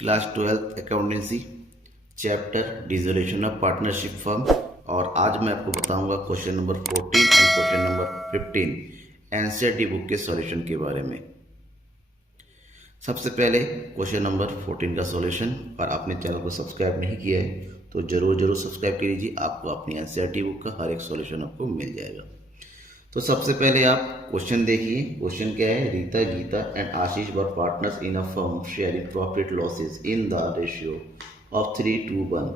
Class 12th accountancy chapter dissolution of partnership firm. और आज मैं आपको बताऊंगा question number 14 and question number 15 NCERT book के सॉल्यूशन के बारे में। सबसे पहले क्वेश्चन नंबर 14 का सॉल्यूशन। और आपने चैनल को सब्सक्राइब नहीं किया है तो जरूर सब्सक्राइब कर लीजिए, आपको अपनी एनसीईआरटी बुक का हर एक सॉल्यूशन आपको मिल जाएगा। तो सबसे पहले आप क्वेश्चन देखिए। क्वेश्चन क्या है? Rita, Geeta and Ashish were partners in a firm sharing profit losses in the ratio of 3:1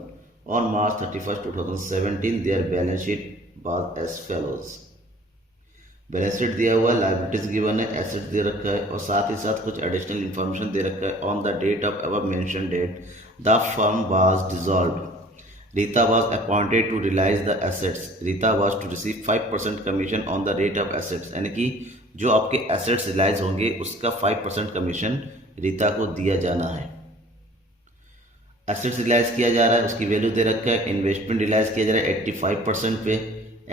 on March 31, 2017। Their balance sheet was as follows. Balance sheet दिया हुआ है, लायबिलिटीज गिवन है, एसेट दे रखा है और साथ ही साथ कुछ एडिशनल इंफॉर्मेशन दे रखा है। On the date of above mention date the firm was dissolved. Rita was appointed to realize the assets. Rita was to receive 5% commission on the rate of assets. यानी कि जो आपके assets रिलाइज होंगे उसका 5% commission Rita को दिया जाना है। एसेट्स रिलाइज किया जा रहा है, उसकी वैल्यू दे रखा है। इन्वेस्टमेंट रिलाइज किया जा रहा है 85% पे।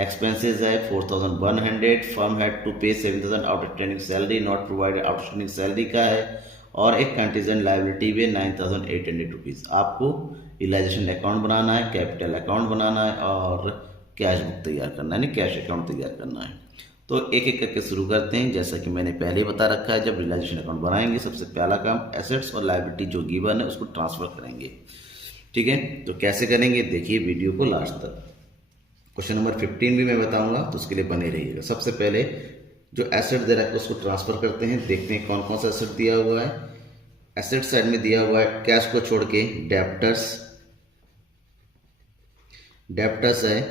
एक्सपेंसेस है 4100। फर्म हैड टू पे 7000 outstanding salary not provided. Outstanding salary का है और एक कंटीजेंट लायबिलिटी भी 9800 रुपीज़। आपको रियलाइजेशन अकाउंट बनाना है, कैपिटल अकाउंट बनाना है और कैश बुक तैयार करना है, यानी कैश अकाउंट तैयार करना है। तो एक एक करके शुरू करते हैं। जैसा कि मैंने पहले बता रखा है, जब रियलाइजेशन अकाउंट बनाएंगे सबसे पहला काम एसेट्स और लायबिलिटी जो गिवन है उसको ट्रांसफर करेंगे। ठीक है, तो कैसे करेंगे देखिए वीडियो को लास्ट तक। क्वेश्चन नंबर 15 भी मैं बताऊंगा तो उसके लिए बने रहिएगा। सबसे पहले जो एसेट दे रखा है उसको ट्रांसफर करते हैं। देखते हैं कौन कौन सा एसेट दिया हुआ है। एसेट साइड में दिया हुआ है कैश को छोड़ के डेप्टर्स। डेप्टर्स है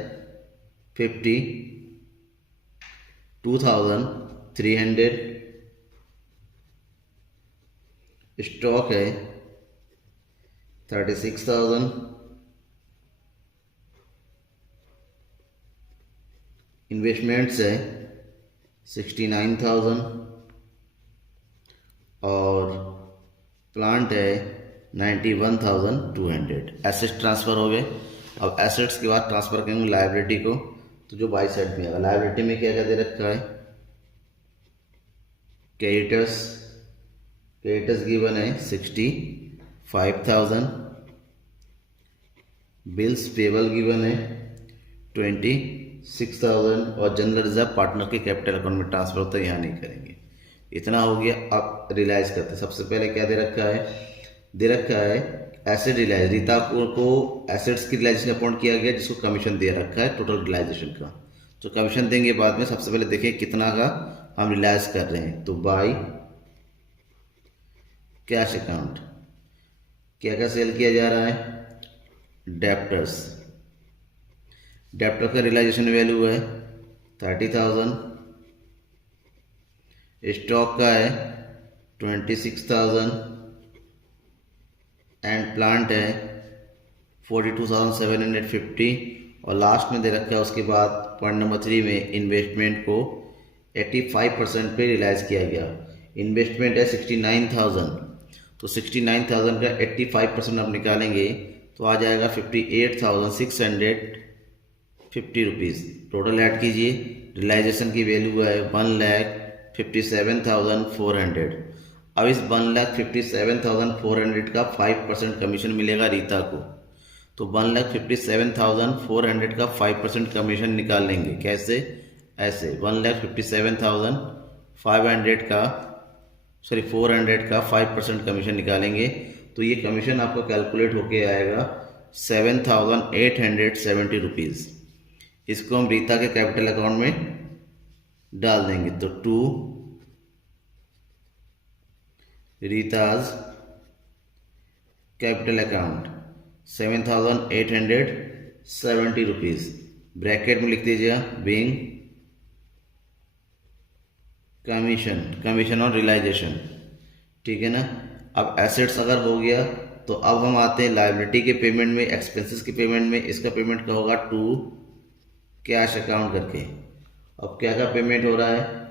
52,300। स्टॉक है 36,000। इन्वेस्टमेंट्स है 69,000 और प्लांट है 91,200। एसेट्स ट्रांसफर हो गए। अब एसेट्स के बाद ट्रांसफर करेंगे लायबिलिटी को, तो जो बाई साइड में आएगा लायबिलिटी में क्या क्या दे रखा है? क्रेडिटर्स। क्रेडिटर्स गिवन है 65,000। बिल्स पेबल गिवन है 26,000 और जनरल रिजर्व पार्टनर के कैपिटल अकाउंट में ट्रांसफर होता है, यहाँ नहीं करेंगे। इतना हो गया। अब रियलाइज करते हैं। सबसे पहले क्या दे रखा है? दे रखा है एसेट रियलाइज। रीता को एसेट्स की रियलाइजेशन अपॉइंट किया गया जिसको कमीशन दे रखा है टोटल रियलाइजेशन का। तो कमीशन देंगे बाद में। सबसे पहले देखिए कितना का हम रियलाइज कर रहे हैं। तो बाय कैश अकाउंट क्या क्या सेल किया जा रहा है? डेप्टर्स। डेप्टर का रियलाइजेशन वैल्यू है 30,000। स्टॉक का है 26,000 एंड प्लांट है 42,750 और लास्ट में दे रखा है। उसके बाद पॉइंट नंबर 3 में इन्वेस्टमेंट को 85% पे रियलाइज किया गया। इन्वेस्टमेंट है 69,000, तो 69,000 का 85% आप निकालेंगे तो आ जाएगा 58,650 रुपीज़। टोटल ऐड कीजिए। रियलाइजेशन की वैल्यू है 1,57,400। अब इस 1,57,400 का 5% कमीशन मिलेगा रीता को। तो 1,57,400 का 5% कमीशन निकाल लेंगे। कैसे? ऐसे 1,57,500 का 400 का 5% कमीशन निकालेंगे तो ये कमीशन आपका कैलकुलेट होके आएगा 7,870 रुपीज़। इसको हम रीता के कैपिटल अकाउंट में डाल देंगे। तो to Ritaj capital account 7,870 rupees. Bracket में लिख दीजिएगा बीइंग कमीशन ऑन रियलाइजेशन। ठीक है ना। अब एसेट्स अगर हो गया तो अब हम आते हैं लायबिलिटी के पेमेंट में, एक्सपेंसेस के पेमेंट में। इसका पेमेंट का होगा टू कैश अकाउंट करके। अब क्या क्या पेमेंट हो रहा है?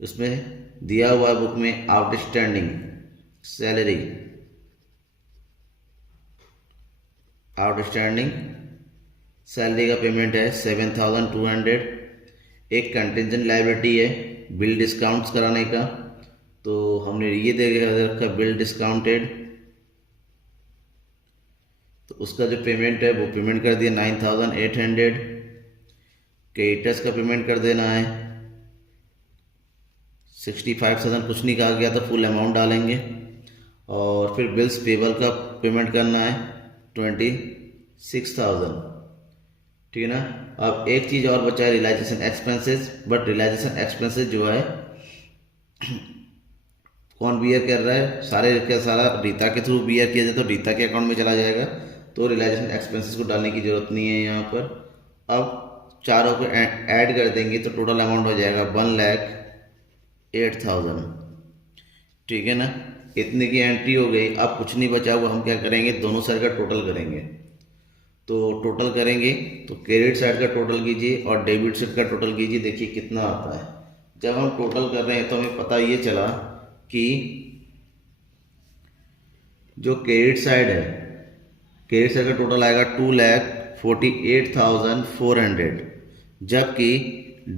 इसमें दिया हुआ है बुक में आउटस्टैंडिंग सैलरी। आउटस्टैंडिंग सैलरी का पेमेंट है 7,200। एक कंटिजेंट लायबिलिटी है बिल डिस्काउंट्स कराने का, तो हमने ये दे रखा बिल डिस्काउंटेड तो उसका जो पेमेंट है वो पेमेंट कर दिया 9800। क्रेडिटर्स का पेमेंट कर देना है 65,000, कुछ नहीं कहा गया तो फुल अमाउंट डालेंगे। और फिर बिल्स पेबल का पेमेंट करना है 26,000, ठीक है ना। अब एक चीज़ और बचा है realisation expenses, but realisation expenses जो है कौन बियर कर रहा है, सारे का सारा रीता के थ्रू बियर किया जाए तो रीता के अकाउंट में चला जाएगा, तो रियलाइजेशन एक्सपेंसेस को डालने की ज़रूरत नहीं है यहाँ पर। अब चारों को ऐड कर देंगे तो टोटल अमाउंट हो जाएगा 1,08,000, ठीक है ना। इतने की एंट्री हो गई। अब कुछ नहीं बचा हुआ, हम क्या करेंगे, दोनों साइड का टोटल करेंगे। तो टोटल करेंगे तो क्रेडिट साइड का टोटल कीजिए और डेबिट साइड का टोटल कीजिए, देखिए कितना आता है। जब हम टोटल कर रहे हैं तो हमें पता ये चला कि जो क्रेडिट साइड है, क्रेडिट साइड का टोटल आएगा 2,48,400, जबकि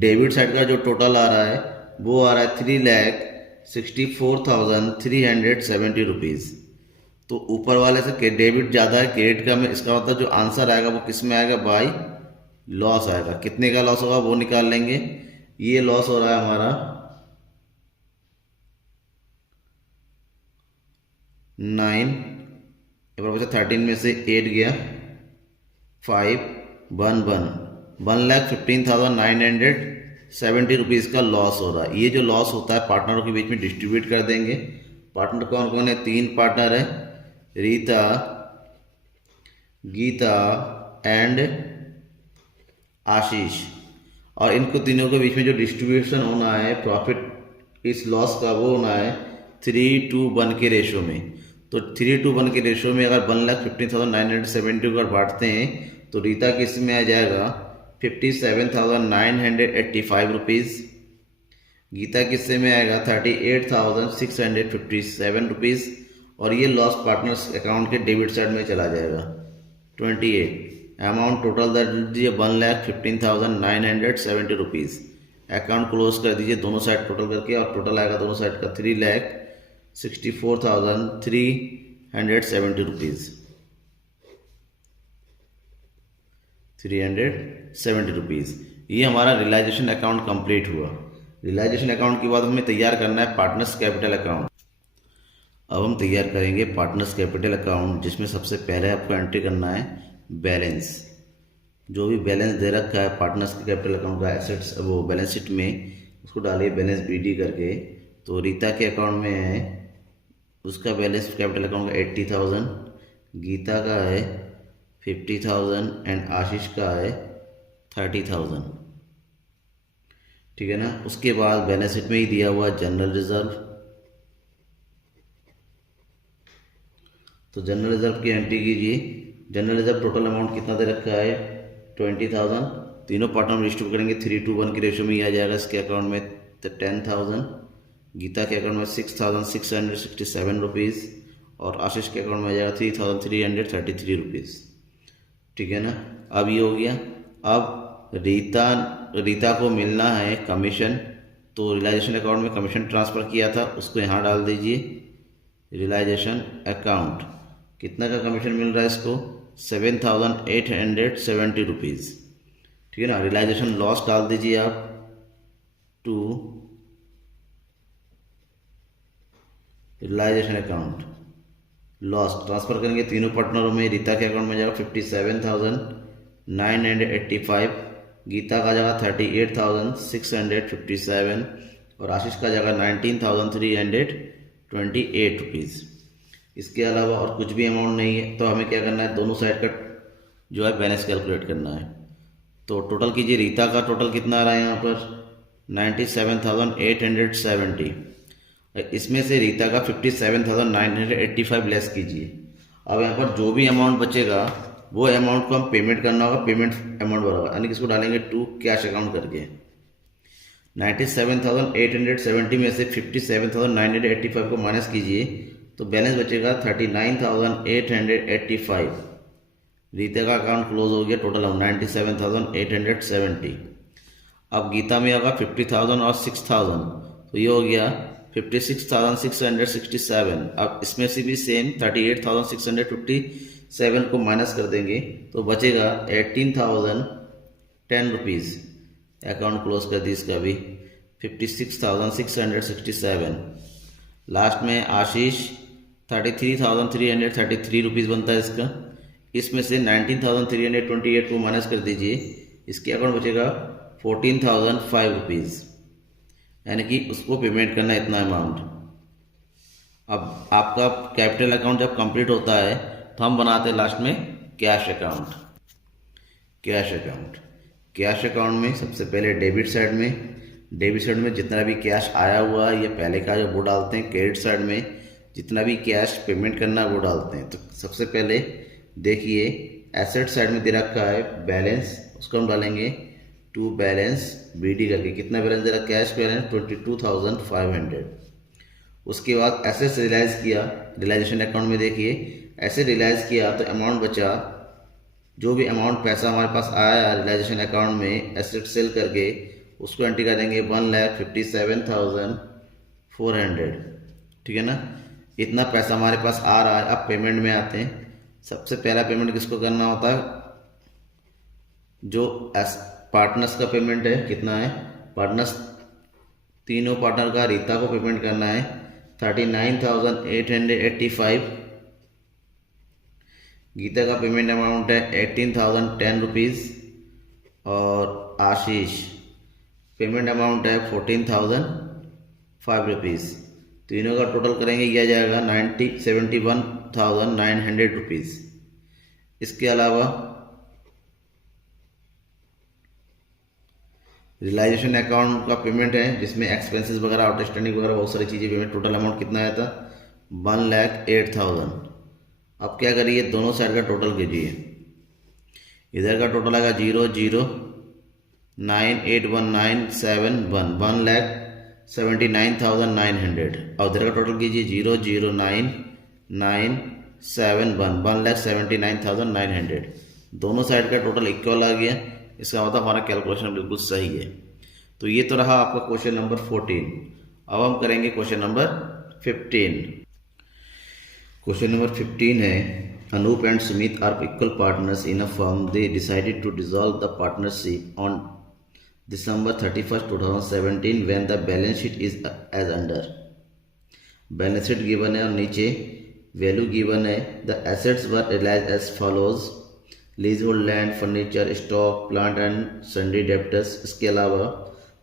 डेबिट साइड का जो टोटल आ रहा है वो आ रहा है 3,64,370 रुपीज़। तो ऊपर वाले से डेबिट ज़्यादा है, क्रेडिट कम है, इसका मतलब जो आंसर आएगा वो किस में आएगा, बाय लॉस आएगा। कितने का लॉस होगा वो निकाल लेंगे। ये लॉस हो रहा है हमारा 9, एक बार बचा 13 में से 8 गया, 5, 1,15,970 रुपीज़ का लॉस हो रहा है। ये जो लॉस होता है पार्टनरों के बीच में डिस्ट्रीब्यूट कर देंगे। पार्टनर कौन कौन है, 3 पार्टनर है, रीता, गीता एंड आशीष, और इनको तीनों के बीच में जो डिस्ट्रीब्यूशन होना है प्रॉफिट इस लॉस का वो होना है 3:1 के रेशो में। तो 3:1 के रेशो में अगर 1,15,970 को बांटते हैं तो रीता किस में आ जाएगा 57,985 रुपीज़, गीता किस्से में आएगा 38,657 रुपीज़, और ये लॉस पार्टनर्स अकाउंट के डेबिट साइड में चला जाएगा 28। अमाउंट टोटल दर दीजिए 1,15,970 रुपीज़। अकाउंट क्लोज कर दीजिए दोनों साइड टोटल करके, और टोटल आएगा दोनों साइड का 3,64,370 रुपीज़, 370 रुपीज़। ये हमारा रियलाइजेशन अकाउंट कंप्लीट हुआ। रियलाइजेशन अकाउंट के बाद हमें तैयार करना है पार्टनर्स कैपिटल अकाउंट। अब हम तैयार करेंगे पार्टनर्स कैपिटल अकाउंट, जिसमें सबसे पहले आपको एंट्री करना है बैलेंस। जो भी बैलेंस दे रखा है पार्टनर्स कैपिटल अकाउंट का एसेट्स वो बैलेंस शीट में, उसको डालिए बैलेंस BD करके। तो रीता के अकाउंट में है, उसका बैलेंस कैपिटल अकाउंट का 80,000, गीता का है 50,000 एंड आशीष का है 30,000, ठीक है ना। उसके बाद बैलेंस शीट में ही दिया हुआ जनरल रिजर्व, तो जनरल रिजर्व की एंट्री कीजिए। जनरल रिजर्व टोटल अमाउंट कितना दे रखा है 20,000। तीनों पार्टनर में डिस्ट्रीब्यूट करेंगे 3:1 के रेशो में ही आ जाएगा। इसके अकाउंट में 10,000, गीता के अकाउंट में 6,667 रुपीज़, और आशीष के अकाउंट में आ जाएगा 3,333 रुपीज़, ठीक है ना। अब ये हो गया। अब रीता को मिलना है कमीशन, तो रियलाइजेशन अकाउंट में कमीशन ट्रांसफ़र किया था उसको यहाँ डाल दीजिए। रियलाइजेशन अकाउंट कितना का कमीशन मिल रहा है इसको 7,870 रुपीज़, ठीक है ना। रियलाइजेशन लॉस डाल दीजिए आप to realisation account. Loss transfer करेंगे तीनों पार्टनरों में। रीता के अकाउंट में जाएगा 57,985, गीता का जाएगा 38,657, और आशीष का जाएगा 19,328 रुपीज़। इसके अलावा और कुछ भी अमाउंट नहीं है, तो हमें क्या करना है, दोनों साइड का जो है बैलेंस कैलकुलेट करना है। तो टोटल कीजिए, रीता का टोटल कितना आ रहा है यहाँ पर 97,870, इसमें से रीता का 57,985 लेस कीजिए। अब यहाँ पर जो भी अमाउंट बचेगा वो अमाउंट को हम पेमेंट करना होगा, पेमेंट अमाउंट बराबर, यानी कि इसको डालेंगे टू कैश अकाउंट करके। 97,870 में से 57,985 को माइनस कीजिए तो बैलेंस बचेगा 39,885। रीता का अकाउंट क्लोज हो गया, टोटल 97,870। अब गीता में होगा 50,000 और 6,000, तो ये हो गया 56,667। अब इसमें से भी सेम 38,657 को माइनस कर देंगे तो बचेगा 18,010 रुपीज़। अकाउंट क्लोज कर दी इसका भी 56,667। लास्ट में आशीष 33,333 रुपीज़ बनता है इसका। इसमें से 19,328 को माइनस कर दीजिए, इसके अकाउंट बचेगा 14,005 रुपीज़, यानी कि उसको पेमेंट करना इतना अमाउंट। अब आपका कैपिटल अकाउंट जब कंप्लीट होता है तो हम बनाते हैं लास्ट में कैश अकाउंट। कैश अकाउंट में सबसे पहले डेबिट साइड में जितना भी कैश आया हुआ है ये पहले का जो वो डालते हैं। क्रेडिट साइड में जितना भी कैश पेमेंट करना है वो डालते हैं। तो सबसे पहले देखिए एसेट साइड में दे रखा है बैलेंस, उसको हम डालेंगे टू बैलेंस BD करके। कितना बैलेंस दे रहा? Cash balance 22,500। उसके बाद एसेट्स रियलाइज किया, रियलाइजेशन अकाउंट में देखिए ऐसे रियलाइज किया तो अमाउंट बचा, जो भी अमाउंट पैसा हमारे पास आया रियलाइजेशन अकाउंट में एसेट सेल करके उसको एंट्री करेंगे 1,57,400। ठीक है ना, इतना पैसा हमारे पास आ रहा है। अब पेमेंट में आते हैं। सबसे पहला पेमेंट किसको करना होता है? जो पार्टनर्स का पेमेंट है। कितना है? पार्टनर्स तीनों पार्टनर का रीता को पेमेंट करना है 39,885। गीता का पेमेंट अमाउंट है 18,010 रुपीज़ और आशीष पेमेंट अमाउंट है 14,005 रुपीज़। तीनों का टोटल करेंगे यह जाएगा 71,900 रुपीज़। इसके अलावा रियलाइजेशन अकाउंट का पेमेंट है जिसमें एक्सपेंसेस वगैरह आउटस्टैंडिंग वगैरह बहुत सारी चीज़ें पेमेंट। टोटल अमाउंट कितना आया था? 1,08,000। अब क्या करिए, दोनों साइड का टोटल कीजिए। इधर का टोटल आएगा 0,098,197,1 1,79,900 और उधर का टोटल कीजिए 0,099,7,1 1,79,900। दोनों साइड का टोटल इक्वल आ गया। इसका मतलब हमारा कैलकुलेशन बिल्कुल सही है। तो ये तो रहा आपका क्वेश्चन नंबर 14। अब हम करेंगे क्वेश्चन नंबर 15। क्वेश्चन नंबर 15 है, Anup and Sumit are equal partners in a firm. They decided to dissolve the partnership on December 31st, 2017 when the balance sheet is as under। Balance sheet given है और नीचे value given है। The assets were realised as follows, lease hold land, furniture, stock, plant and sundry debtors. इसके अलावा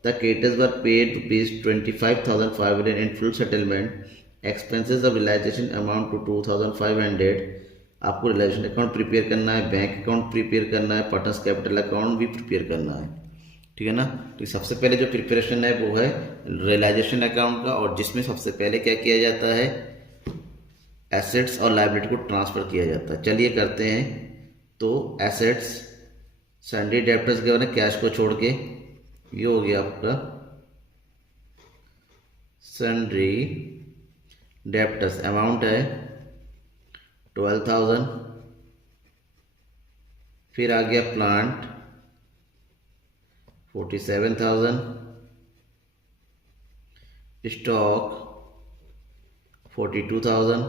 the creditors were paid ₹25,500 in full settlement, expenses of realisation amount to 2,500। आपको realisation account prepare करना है, bank account prepare करना है, partners capital account भी prepare करना है। ठीक है ना। तो सबसे पहले जो प्रिपरेशन है वो है रियलाइजेशन अकाउंट का, और जिसमें सबसे पहले क्या किया जाता है, एसेट्स और लायबिलिटी को ट्रांसफर किया जाता है। चलिए करते हैं। तो एसेट्स सन्ड्री डेब्टर्स के बाद कैश को छोड़ के ये हो गया आपका सन्ड्री डेब्टर्स। अमाउंट है 12,000। फिर आ गया plant 47,000, stock 42,000,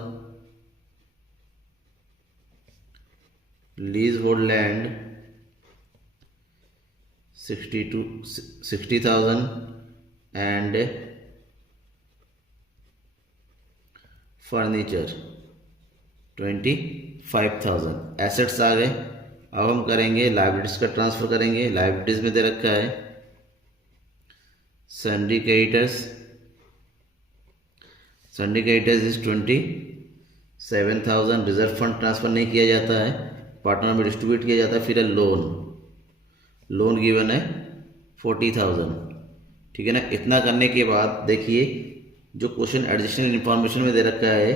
lease hold land 60,000 and furniture 25,000। Assets आ गए। अब हम करेंगे लायबिलिटीज का ट्रांसफर करेंगे। लायबिलिटीज में दे रखा है sundry creditors. Sundry creditors is 27,000। Reserve fund transfer नहीं किया जाता है, पार्टनर में डिस्ट्रीब्यूट किया जाता है। फिर लोन गिवन है 40,000। ठीक है ना। इतना करने के बाद देखिए जो क्वेश्चन एडिशनल इंफॉर्मेशन में दे रखा है,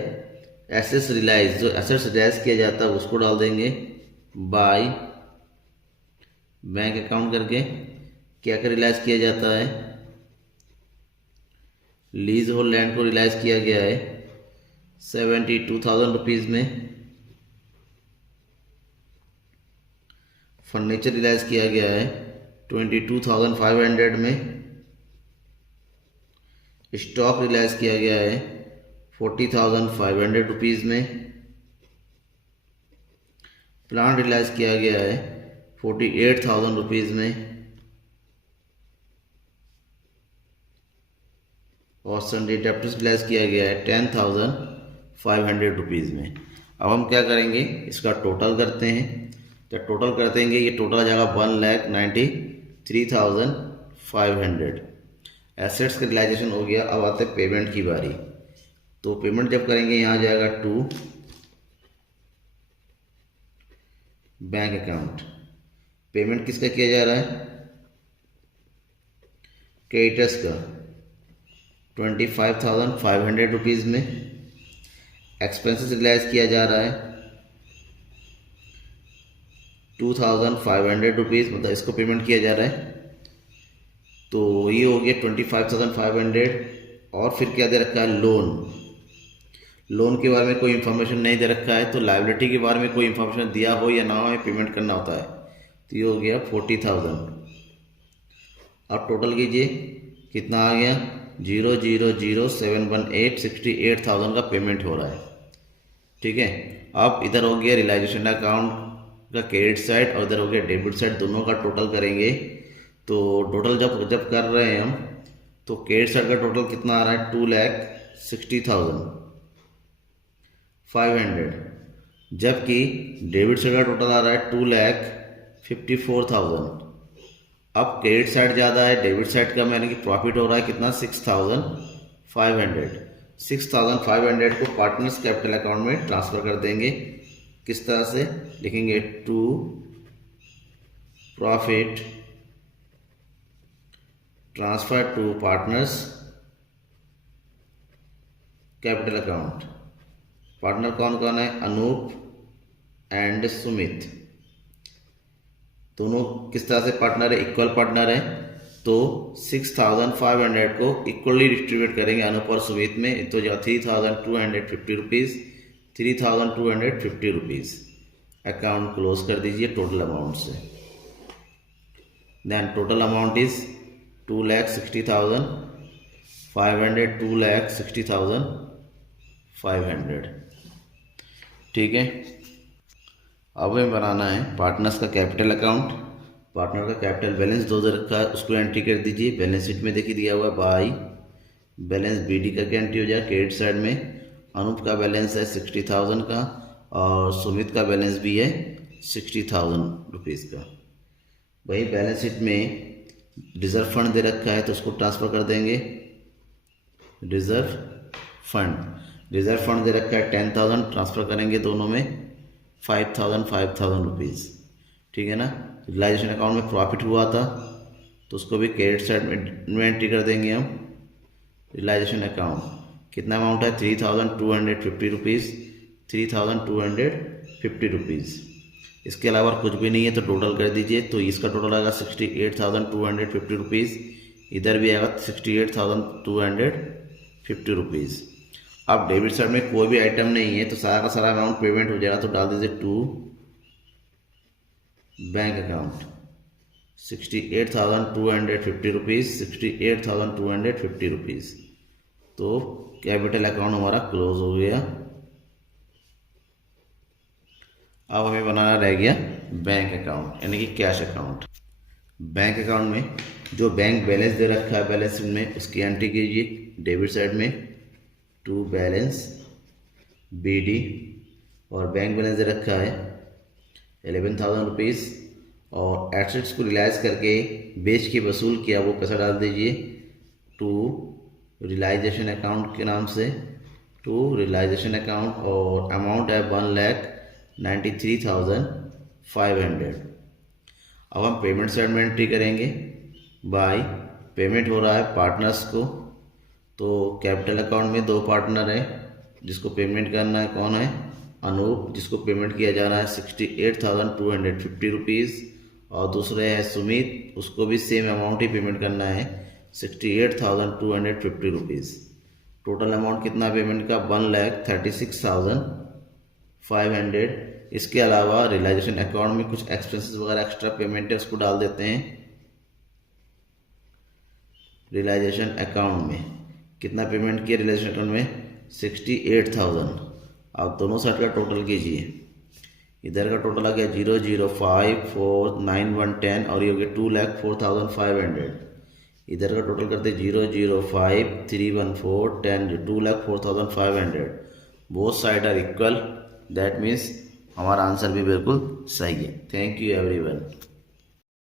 एसेट्स रियलाइज, जो एसेट्स रियलाइज किया जाता है उसको डाल देंगे बाय बैंक अकाउंट करके। क्या क्या रियलाइज किया जाता है, लीज होल्ड लैंड को रियलाइज किया गया है 72,000 रुपीज़ में। फर्नीचर रियलाइज किया गया है 22,500 में। स्टॉक रिलाइज किया गया है 40,500 रुपीज़ में। प्लांट रिलाइज किया गया है 48,000 रुपीज़ में। और सन्डे डेप्टर्स रिलाइज किया गया है 10,500 रुपीज़ में। अब हम क्या करेंगे, इसका टोटल करते हैं। जब टोटल करते हैं ये टोटल आ जाएगा 1,93,500। एसेट्स का रिलाइजेशन हो गया। अब आते हैं पेमेंट की बारी। तो पेमेंट जब करेंगे यहाँ जाएगा टू बैंक अकाउंट। पेमेंट किसका किया जा रहा है, क्रेडिटर्स का 25,500 रुपीज़ में। एक्सपेंसेस रिलाइज किया जा रहा है 2,500 रुपीज़, मतलब इसको पेमेंट किया जा रहा है। तो ये हो गया 25,500। और फिर क्या दे रखा है, लोन के बारे में कोई इन्फॉर्मेशन नहीं दे रखा है। तो लायबिलिटी के बारे में कोई इन्फॉर्मेशन दिया हो या ना हो, पेमेंट करना होता है। तो ये हो गया 40,000। अब टोटल कीजिए कितना आ गया, 0,00718, 68,000 का पेमेंट हो रहा है। ठीक है। अब इधर हो गया रियलाइजेशन अकाउंट का क्रेडिट साइड और इधर हो गया डेबिट साइड, दोनों का टोटल करेंगे। तो टोटल जब कर रहे हैं हम, तो क्रेडिट साइड का टोटल कितना आ रहा है, 2,60,500, जबकि डेबिट साइड का टोटल आ रहा है 2,54,000। अब क्रेडिट साइड ज़्यादा है, डेबिट साइड का यानी कि प्रॉफिट हो रहा है कितना, 6,500। 6,500 को पार्टनर्स कैपिटल अकाउंट में ट्रांसफ़र कर देंगे। किस तरह से लिखेंगे, to profit transfer to partners capital account. Partner कौन कौन है, अनूप एंड सुमित। दोनों किस तरह से पार्टनर है, इक्वल पार्टनर है। तो 6,500 को इक्वली डिस्ट्रीब्यूट करेंगे अनूप और सुमित में। तो जो 3,250 रुपीज़, 3,250 रुपीज़ अकाउंट क्लोज कर दीजिए टोटल अमाउंट से। Then total amount is 2,60,500, 2,60,500। ठीक है। अब हमें बनाना है पार्टनर्स का कैपिटल अकाउंट। पार्टनर का कैपिटल बैलेंस 2,000 रखा है, उसको एंट्री कर दीजिए। बैलेंस शीट में देखिए दिया हुआ है बाई बैलेंस बीडी का क्या एंट्री हो जाए, क्रेडिट साइड में अनूप का बैलेंस है 60,000 का और सुमित का बैलेंस भी है 60,000 रुपीज़ का। वही बैलेंस शीट में रिजर्व फंड दे रखा है, तो उसको ट्रांसफ़र कर देंगे। रिजर्व फंड दे रखा है 10,000, ट्रांसफ़र करेंगे दोनों में 5,000 रुपीज़। ठीक है ना। रियलाइजेशन अकाउंट में प्रॉफिट हुआ था, तो उसको भी क्रेडिट साइड में एंट्री कर देंगे हम। रियलाइजेशन अकाउंट कितना अमाउंट है, 3,250 रुपीज़, 3,250 रुपीज़। इसके अलावा कुछ भी नहीं है, तो टोटल कर दीजिए। तो इसका टोटल आएगा 68,250 रुपीज़, इधर भी आएगा 68,250 रुपीज़। अब डेबिट साइड में कोई भी आइटम नहीं है, तो सारा का सारा अमाउंट पेमेंट हो जाएगा। तो डाल दीजिए to bank account 68,250 rupees, 68,250 rupees. तो कैपिटल अकाउंट हमारा क्लोज हो गया। अब हमें बनाना रह गया बैंक अकाउंट यानी कि कैश अकाउंट। बैंक अकाउंट में जो बैंक बैलेंस दे रखा है बैलेंस शीट में, उसकी एंट्री कीजिए डेबिट साइड में टू बैलेंस बीडी, और बैंक बैलेंस दे रखा है 11,000 रुपीज़। और एसेट्स को रिलाइज करके बेच के वसूल किया वो पैसा डाल दीजिए टू रियलाइजेशन अकाउंट के नाम से, टू रियलाइजेशन अकाउंट। और अमाउंट है 1,93,500। अब हम पेमेंट साइड में एंट्री करेंगे बाय पेमेंट हो रहा है पार्टनर्स को। तो कैपिटल अकाउंट में दो पार्टनर हैं जिसको पेमेंट करना है, कौन है, अनूप, जिसको पेमेंट किया जा रहा है 68,250 रुपीज़। और दूसरे है सुमित, उसको भी सेम अमाउंट ही पेमेंट करना है 68,250 रुपीज़। टोटल अमाउंट कितना पेमेंट का, 1,36,500। इसके अलावा रियलाइजेशन अकाउंट में कुछ एक्सपेंसेस वगैरह एक्स्ट्रा पेमेंट है, उसको डाल देते हैं रियलाइजेशन अकाउंट में। कितना पेमेंट किया रिलायंस नेटवर्क में 68,000। आप दोनों साइड का टोटल कीजिए। इधर का टोटल आ गया 0,05,4,9,1,10 और ये हो गया 2,04,500। इधर का टोटल करते 0,05,3,14,10 2,04,500। Both side are equal, that means हमारा आंसर भी बिल्कुल सही है। Thank you everyone.